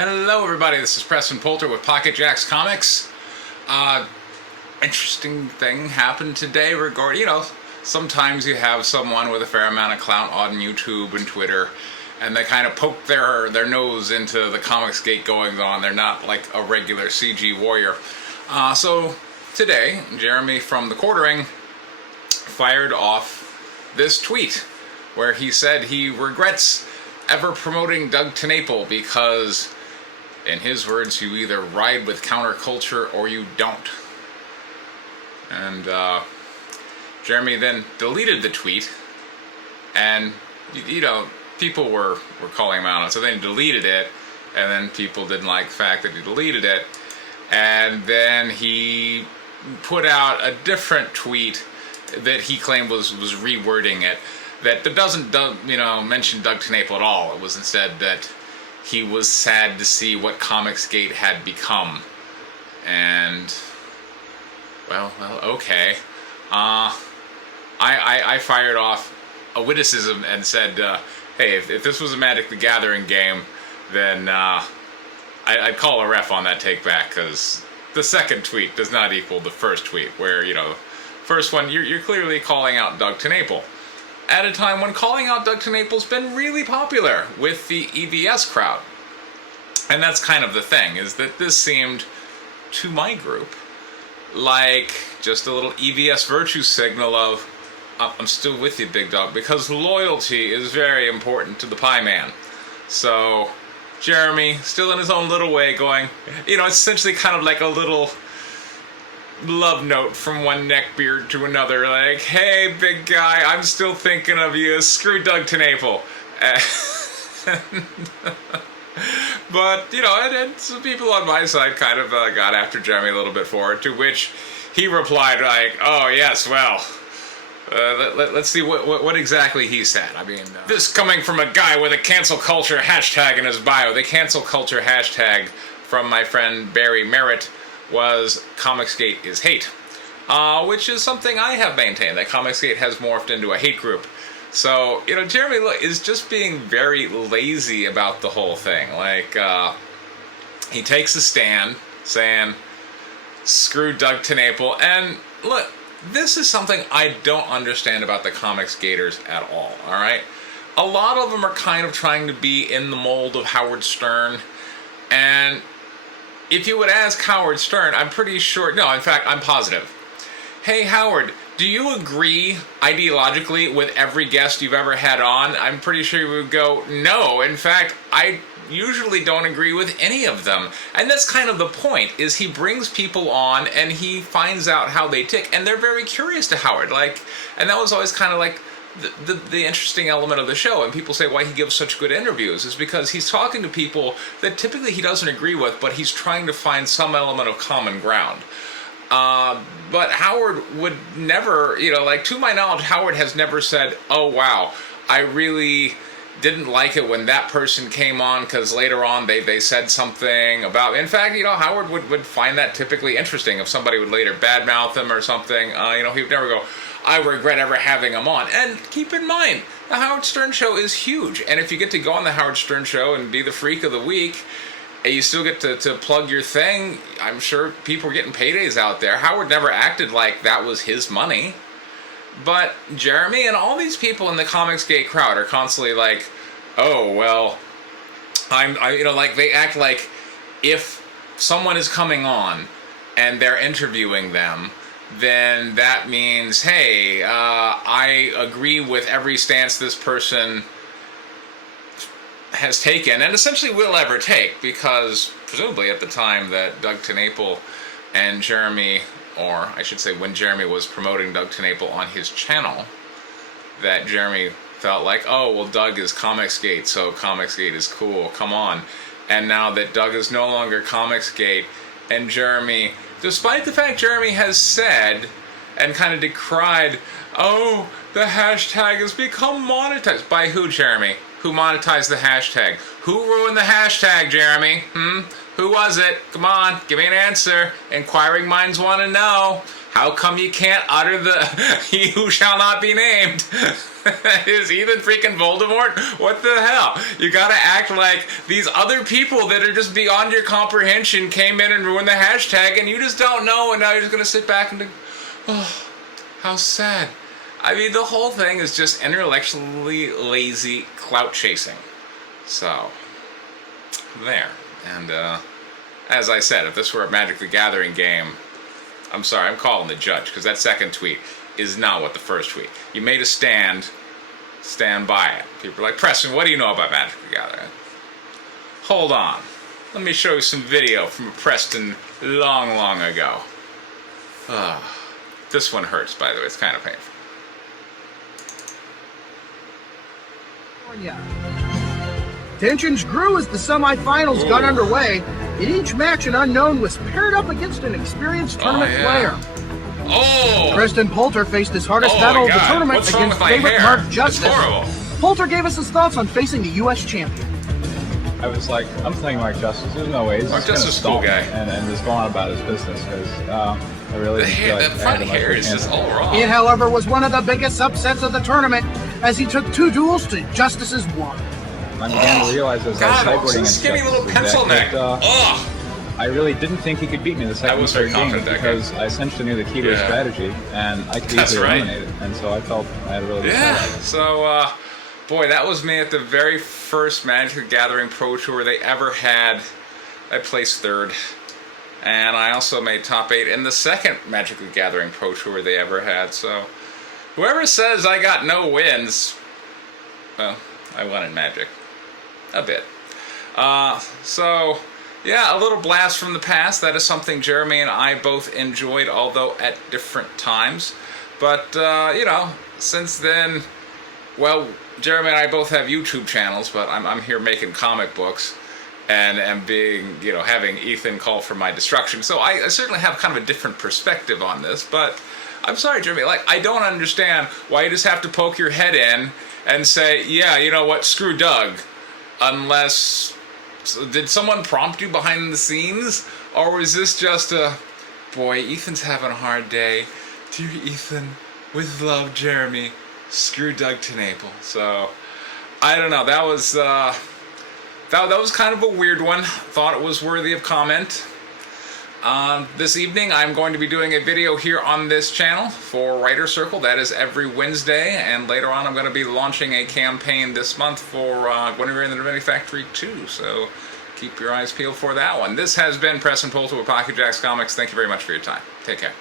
Hello everybody, this is Preston Poulter with Pocket Jacks Comics. Interesting thing happened today regarding, sometimes you have someone with a fair amount of clout on YouTube and Twitter, and they kind of poke their nose into the Comicsgate goings on. They're not like a regular CG warrior. So today, Jeremy from the Quartering fired off this tweet where he said he regrets ever promoting Doug Tenapel because, in his words, you either ride with counterculture or you don't. And Jeremy then deleted the tweet, and people were calling him out on it, so then he deleted it, and then people didn't like the fact that he deleted it, and then he put out a different tweet that he claimed was rewording it, that doesn't mention Doug Tenapel at all. It was instead that he was sad to see what Comicsgate had become. And well, okay. I fired off a witticism and said, hey, if this was a Magic the Gathering game, then I'd call a ref on that take back, because the second tweet does not equal the first tweet, where, first one, you're clearly calling out Doug Tenapel at a time when calling out Doug Tenapel's been really popular with the EVS crowd. And that's kind of the thing, is that this seemed, to my group, like just a little EVS virtue signal of, I'm still with you, big dog, because loyalty is very important to the pie man. So Jeremy, still in his own little way, going, it's essentially kind of like a little love note from one neckbeard to another, like, hey, big guy, I'm still thinking of you, screw Doug Tenapel. But, and some people on my side kind of got after Jeremy a little bit for it, to which he replied like, oh yes, well, let's see what exactly he said. I mean, this coming from a guy with a cancel culture hashtag in his bio. The cancel culture hashtag from my friend Barry Merritt was Comicsgate is hate, which is something I have maintained, that Comicsgate has morphed into a hate group. So, Jeremy is just being very lazy about the whole thing. Like, he takes a stand saying, screw Doug Tenapel, and look, this is something I don't understand about the Comicsgaters at all, alright? A lot of them are kind of trying to be in the mold of Howard Stern, and if you would ask Howard Stern, I'm pretty sure, no, in fact, I'm positive. Hey, Howard, do you agree ideologically with every guest you've ever had on? I'm pretty sure you would go, no. In fact, I usually don't agree with any of them. And that's kind of the point, is he brings people on and he finds out how they tick, and they're very curious to Howard. And that was always kind of like the interesting element of the show, and people say why he gives such good interviews is because he's talking to people that typically he doesn't agree with, but he's trying to find some element of common ground. But Howard would never, to my knowledge, Howard has never said, oh wow, I really didn't like it when that person came on because later on they said something about, in fact, Howard would find that typically interesting if somebody would later badmouth him or something. He would never go, I regret ever having him on. And keep in mind, the Howard Stern Show is huge, and if you get to go on the Howard Stern Show and be the freak of the week, and you still get to plug your thing, I'm sure people are getting paydays out there. Howard never acted like that was his money. But Jeremy and all these people in the Comicsgate crowd are constantly like, oh, well, they act like if someone is coming on and they're interviewing them, then that means, hey, I agree with every stance this person has taken, and essentially will ever take, because presumably at the time that Doug Tenapel and Jeremy, or I should say when Jeremy was promoting Doug Tenapel on his channel, that Jeremy felt like, oh, well, Doug is Comicsgate, so Comicsgate is cool, come on. And now that Doug is no longer Comicsgate, and Jeremy, despite the fact Jeremy has said and kind of decried, oh, the hashtag has become monetized. By who, Jeremy? Who monetized the hashtag? Who ruined the hashtag, Jeremy? Who was it? Come on, give me an answer. Inquiring minds want to know. How come you can't utter the "he who shall not be named"? Is Ethan freaking Voldemort? What the hell? You gotta act like these other people that are just beyond your comprehension came in and ruined the hashtag, and you just don't know, and now you're just gonna sit back and think, oh, how sad. I mean, the whole thing is just intellectually lazy clout chasing. So, there. And, as I said, if this were a Magic the Gathering game, I'm sorry, I'm calling the judge, because that second tweet is not what the first tweet. You made a stand by it. People are like, Preston, what do you know about Magic the Gathering? Hold on. Let me show you some video from Preston long, long ago. This one hurts, by the way. It's kind of painful. Tensions grew as the semifinals got underway. In each match, an unknown was paired up against an experienced tournament player. Preston Poulter faced his hardest battle of the tournament against favorite Mark Justice. Poulter gave us his thoughts on facing the U.S. champion. I was like, I'm playing Mark Justice. There's no way. Mark Justice is a cool guy. And just going on about his business, because I really that front hair is just all wrong. It, however, was one of the biggest upsets of the tournament, as he took 2 duels to Justice's 1. I began to realize as I was sideboarding and skinny little pencil neck. I really didn't think he could beat me in the second and third game, because I essentially knew the key to his strategy, and I could easily eliminate it. And so I felt I had a really good shot at it. So, boy, that was me at the very first Magic the Gathering Pro Tour they ever had. I placed 3rd. And I also made top 8 in the second Magic the Gathering Pro Tour they ever had. So, whoever says I got no wins, well, I won in Magic. A bit. So, yeah, a little blast from the past. That is something Jeremy and I both enjoyed, although at different times. But, you know, since then, well, Jeremy and I both have YouTube channels, but I'm here making comic books and being, you know, having Ethan call for my destruction. So I certainly have kind of a different perspective on this, but I'm sorry, Jeremy, like, I don't understand why you just have to poke your head in and say, yeah, you know what, screw Doug. Unless, did someone prompt you behind the scenes? Or was this just a, boy, Ethan's having a hard day. Dear Ethan, with love, Jeremy, screw Doug Tenapel. So, I don't know, that was kind of a weird one. Thought it was worthy of comment. This evening I'm going to be doing a video here on this channel for Writer Circle. That is every Wednesday, and later on I'm going to be launching a campaign this month for Guinevere and the Divinity Factory 2, so keep your eyes peeled for that one. This has been Preston Poulter with Pocket Jacks Comics. Thank you very much for your time. Take care.